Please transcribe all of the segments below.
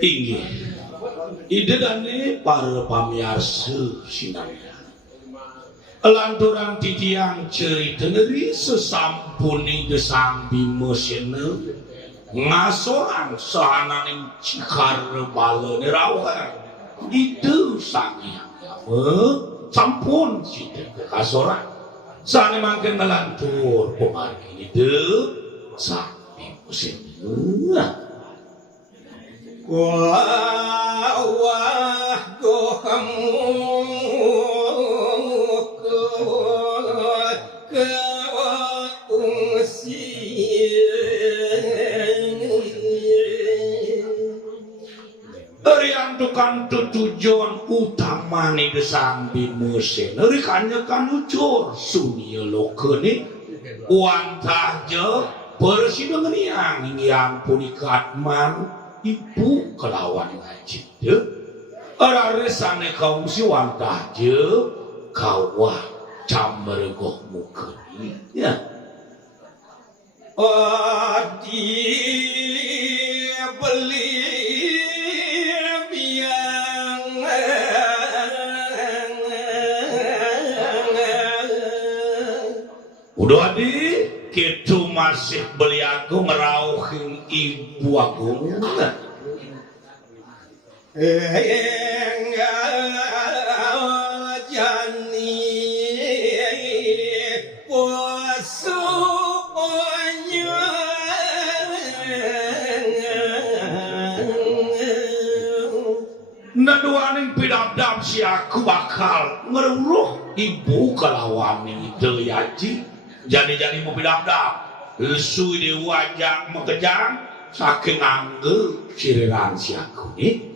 Inggih ide dane para pamirsa sinamya lanturang titiang cerita negeri sesampuni gesang Bima Sena ngasorang sahananing cikar bala nerawan itu sangyang sampun cita kasorang sane mangken melantur pemargi itu sang Bima Sena wah kamu tukang tujuan utama nih desang Bima Sena rikanya kan ucur sunia lokene wantah je persidangan yang punikatman ibu kelawan ngaji je araresane kaum si wantah je kawah camergoh mukeni ya dia beli udah di gitu masih beli aku merauhin ibu aku jani posonya naduaning pidabdab si aku bakal ngeruh ibu kelawan itu yaji jadi mau pidabdab lesu di wajah mekejang saking angge siriran si aku ni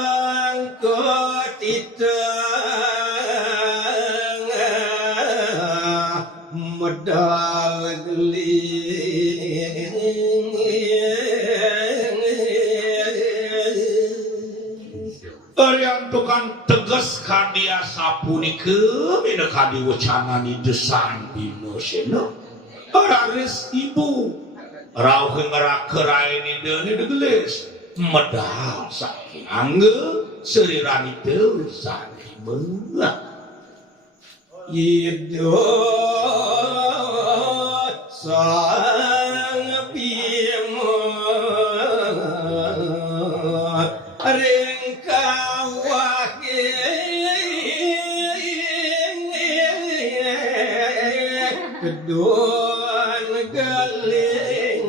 sangkut itu medali yang tukang tegas kadia sapunike beda kadi wacana di desan Bima Sena araris ibu rauh ngerak kerai ni dene degelis medal saking angge seriran itu saking menga hidup sang Bima kedon galing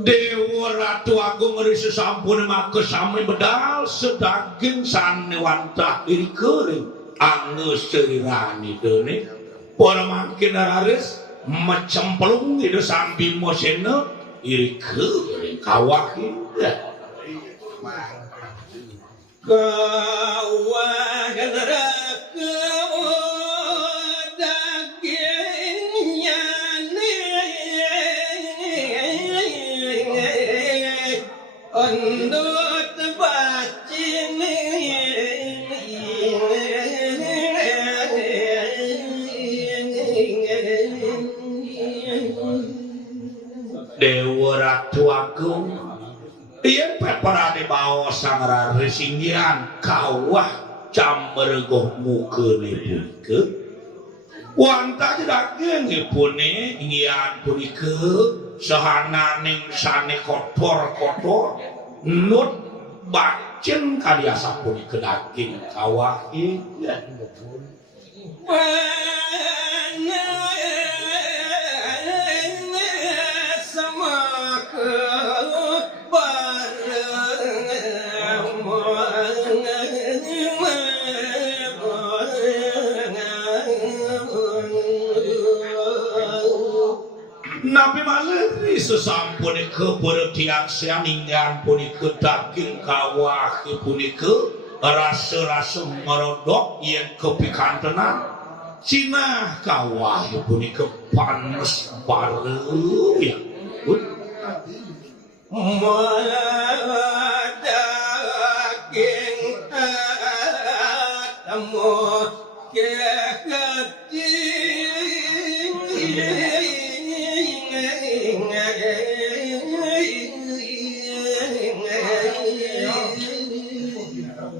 Dewa Ratu Agung ngeri sesampun maka sami bedal sedaging sane wantah diri kering angus cerirani dene para makin araris macemplung itu sang Bima Sena iri kering kawahin kawah neraka dagingnya ondot bacin Dewa Ratu Agung iya peperade bawa sang resinggian kawah camergoh mukene punike wantah daging pune ngian punike sahananing sane kotor-kotor nut bacen kali asa punike daging kawah iya Nabi malih sesampune kebertian sianingan punika daging kawah punika rasa-rasa merodok yen kepikantenan Cina kawah punika panas bareu ya. Daging temu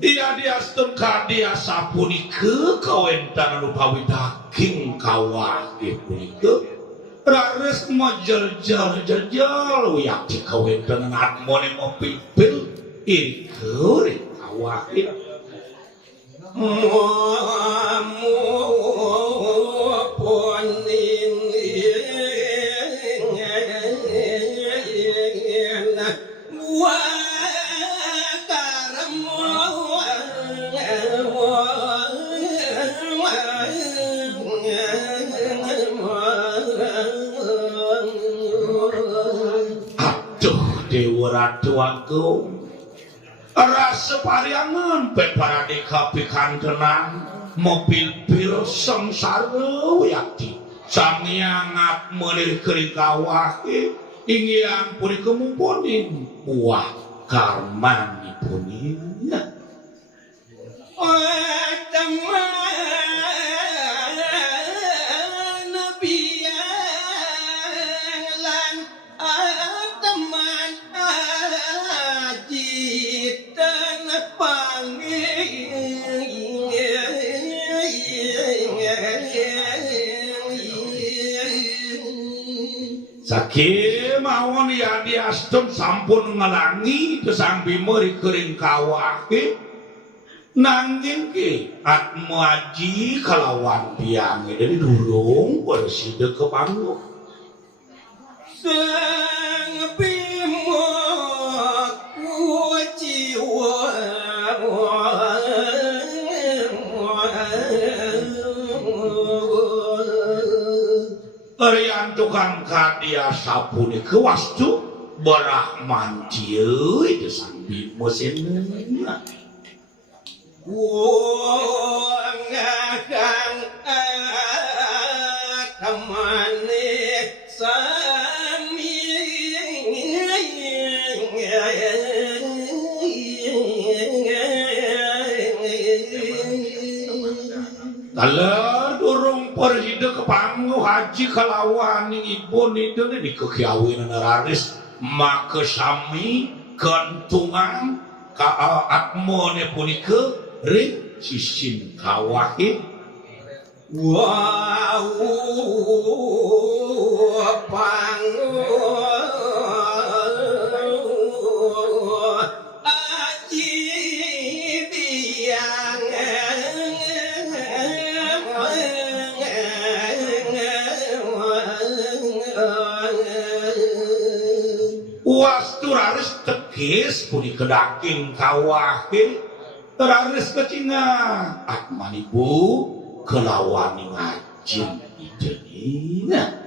Iya diastun kadia sapunika kawentan rupawi daging kawah punika rares majal-jal wiyak di kawentan atmone mopipil iri kawah Dewa Ratu Agung rasa pariangan peparade kapi kantenan mobil pil sengsara yakti sangiangat menir kering kawah ingin puni kemumponin buah karman ipunya Saking mawon ya diastun sampun ngelangi gesang bimori kering kawah nanging ke atmu aji kalawan biang dari durung bersida ke panggung sang bimok jiwa Arian tukang kadia sapune kewastu berahman cieu desang bimo senena ngakang atamane sami Taler durung persida kepanggu haji kalawan ibu itu di kekiawinan raris maka sami gantungan ka atmone punika ring sisin kawahi wow pangu wastu raris tegis punika daging kawahi raris kecinga atman ibu kelawani ngajin idenina